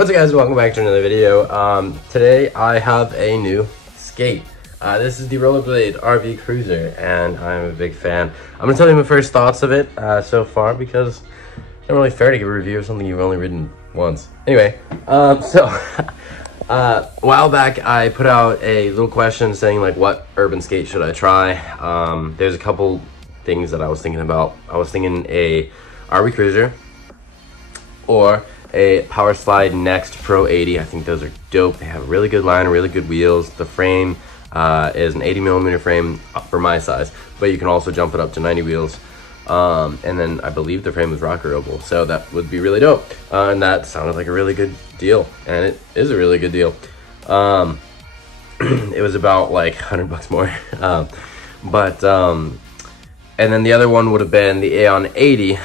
What's up, guys? Welcome back to another video. Today I have a new skate. This is the Rollerblade RB Cruiser, and I'm a big fan. I'm gonna tell you my first thoughts of it so far, because it's not really fair to give a review of something you've only ridden once. Anyway, a while back I put out a little question saying like, what urban skate should I try? There's a couple things that I was thinking about. I was thinking a RB Cruiser or a Power Slide Next Pro 80. I think those are dope. They have a really good line, really good wheels. The frame is an 80mm frame for my size, but you can also jump it up to 90 wheels. And then I believe the frame is rocker-able, so that would be really dope. And that sounded like a really good deal, and it is a really good deal. It was about like $100 more. And then the other one would have been the Aeon 80,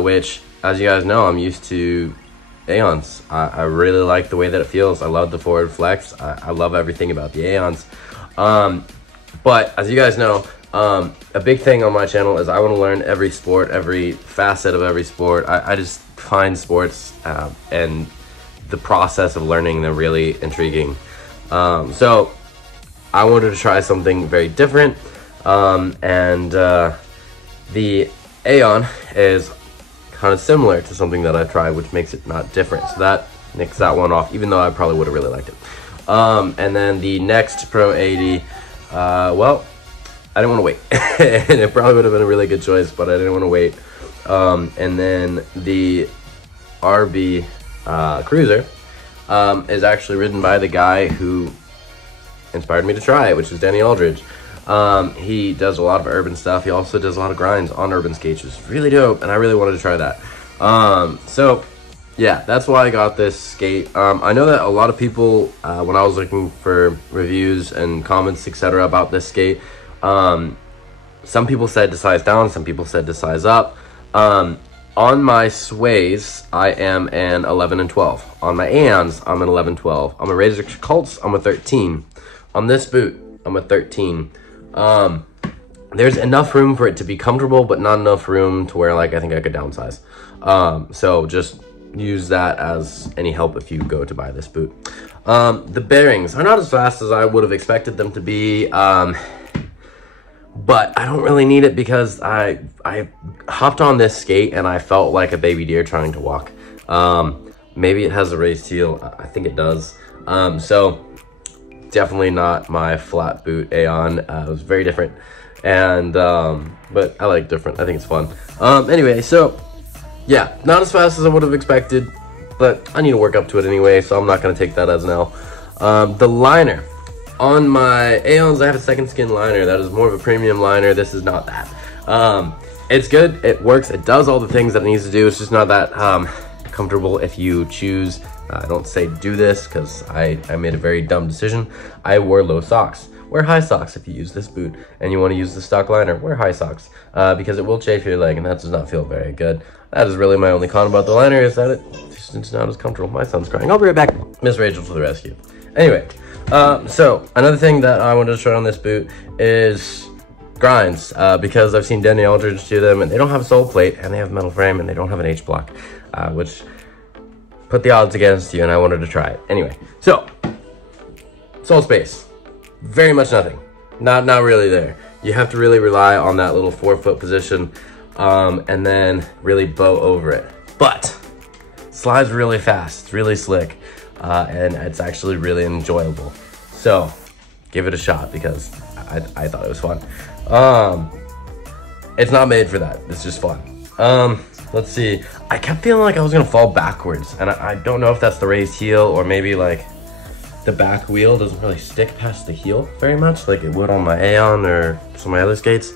which, as you guys know, I'm used to Aeons. I really like the way that it feels. I love the forward flex. I love everything about the Aeons. But as you guys know, a big thing on my channel is I want to learn every sport, every facet of every sport. I just find sports and the process of learning them really intriguing. So I wanted to try something very different, and the Aeon is kind of similar to something that I've tried, which makes it not different. So that nicks that one off, even though I probably would have really liked it. And then the Next Pro 80, well, I didn't want to wait. And it probably would have been a really good choice, but I didn't want to wait. And then the RB Cruiser is actually ridden by the guy who inspired me to try it, which is Danny Aldridge. He does a lot of urban stuff. He also does a lot of grinds on urban skates, which is really dope, and I really wanted to try that. So yeah, that's why I got this skate. I know that a lot of people, when I was looking for reviews and comments, etc. about this skate, some people said to size down, some people said to size up. On my sways, I am an 11 and 12. On my Aeons, I'm an 11, 12. On my Razor Cults, I'm a 13. On this boot, I'm a 13. There's enough room for it to be comfortable, but not enough room to where like I think I could downsize. So just use that as any help if you go to buy this boot. The bearings are not as fast as I would have expected them to be, but I don't really need it because I hopped on this skate and I felt like a baby deer trying to walk. Maybe it has a raised heel. I think it does. So definitely not my flat boot Aeon. It was very different, and but I like different. I think it's fun. Anyway, so yeah, not as fast as I would have expected, but I need to work up to it anyway, so I'm not going to take that as an L. The liner on my Aeons, I have a second skin liner that is more of a premium liner. This is not that. It's good, it works, it does all the things that it needs to do. It's just not that comfortable if you choose. I don't say do this because I made a very dumb decision. I wore low socks. Wear high socks if you use this boot and you want to use the stock liner. Wear high socks because it will chafe your leg, and that does not feel very good. That is really my only con about the liner, is that it's not as comfortable. My son's crying. I'll be right back. Miss Rachel to the rescue. Anyway, so another thing that I wanted to try on this boot is grinds, because I've seen Danny Aldridge do them, and they don't have a sole plate, and they have metal frame, and they don't have an H-block, which put the odds against you, and I wanted to try it. Anyway, so sole space, very much nothing. Not really there. You have to really rely on that little 4-foot position, and then really bow over it. But slides really fast, it's really slick, and it's actually really enjoyable. So give it a shot because I thought it was fun. It's not made for that. It's just fun. Let's see. I kept feeling like I was gonna fall backwards, and I don't know if that's the raised heel or maybe like the back wheel doesn't really stick past the heel very much like it would on my Aeon or some of my other skates.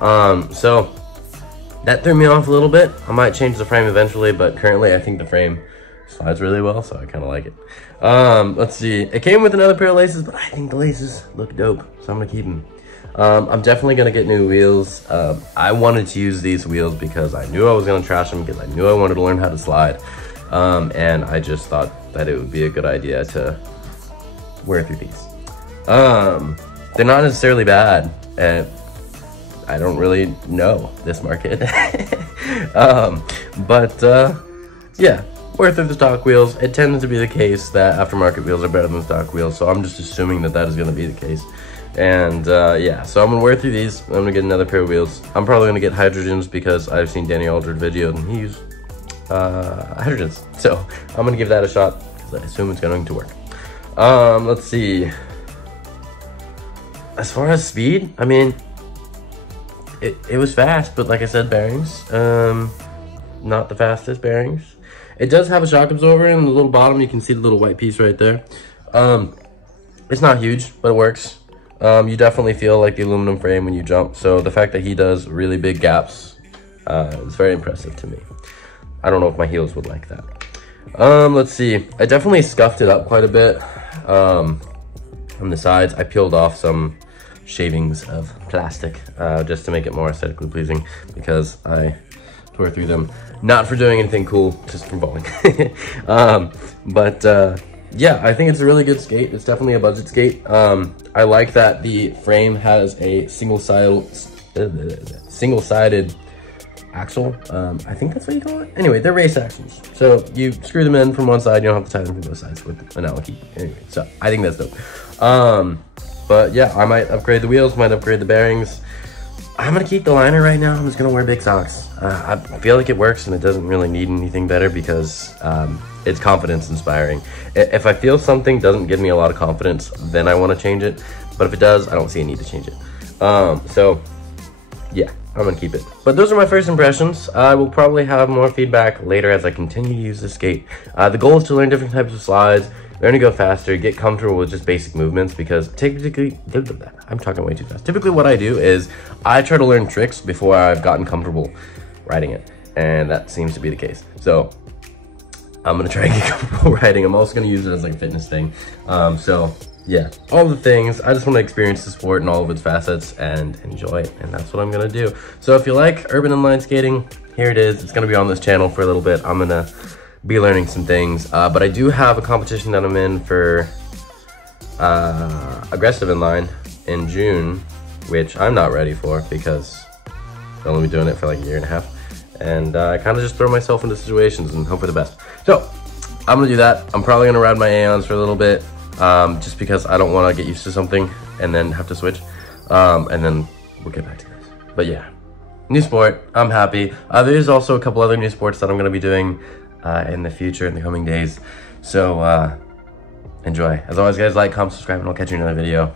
So that threw me off a little bit. I might change the frame eventually, but currently I think the frame slides really well, so I kind of like it. Let's see. It came with another pair of laces, but I think the laces look dope, so I'm gonna keep them. I'm definitely gonna get new wheels. I wanted to use these wheels because I knew I was gonna trash them, because I knew I wanted to learn how to slide. And I just thought that it would be a good idea to wear through these. They're not necessarily bad. I don't really know this market. Yeah, worth of the stock wheels. It tends to be the case that aftermarket wheels are better than stock wheels, so I'm just assuming that that is going to be the case. And yeah, so I'm gonna wear through these. I'm gonna get another pair of wheels. I'm probably gonna get hydrogens because I've seen Danny Aldridge videos and he used hydrogens. So I'm gonna give that a shot because I assume it's going to work. Let's see. As far as speed, I mean, it was fast, but like I said, bearings, not the fastest bearings. It does have a shock absorber in the little bottom. You can see the little white piece right there. It's not huge, but it works. You definitely feel like the aluminum frame when you jump. So the fact that he does really big gaps is very impressive to me. I don't know if my heels would like that. Let's see. I definitely scuffed it up quite a bit on the sides. I peeled off some shavings of plastic just to make it more aesthetically pleasing because I tore through them. Not for doing anything cool, just from falling. Yeah, I think it's a really good skate. It's definitely a budget skate. I like that the frame has a single-sided axle. I think that's what you call it. Anyway, they're race axles. So you screw them in from one side, you don't have to tie them from both sides with an Allen key. Anyway, so I think that's dope. But yeah, I might upgrade the wheels, might upgrade the bearings. I'm gonna keep the liner right now. I'm just gonna wear big socks. I feel like it works and it doesn't really need anything better because it's confidence inspiring. If I feel something doesn't give me a lot of confidence, then I want to change it. But if it does, I don't see a need to change it. So yeah, I'm gonna keep it. But those are my first impressions. I will probably have more feedback later as I continue to use the skate. The goal is to learn different types of slides, learn to go faster, get comfortable with just basic movements because typically, I'm talking way too fast. Typically what I do is I try to learn tricks before I've gotten comfortable riding it. And that seems to be the case. So I'm gonna try and get comfortable riding. I'm also gonna use it as like a fitness thing. So yeah, all the things. I just wanna experience the sport and all of its facets and enjoy it. And that's what I'm gonna do. So if you like urban inline skating, here it is. It's gonna be on this channel for a little bit. I'm gonna be learning some things, but I do have a competition that I'm in for aggressive inline in June, which I'm not ready for because I've only been doing it for like a year and a half, and I kind of just throw myself into situations and hope for the best. So I'm gonna do that. I'm probably gonna ride my Aeons for a little bit, just because I don't want to get used to something and then have to switch, and then we'll get back to this. But yeah, new sport, I'm happy. There's also a couple other new sports that I'm gonna be doing in the future, in the coming days. So enjoy. As always, guys, like, comment, subscribe, and I'll catch you in another video.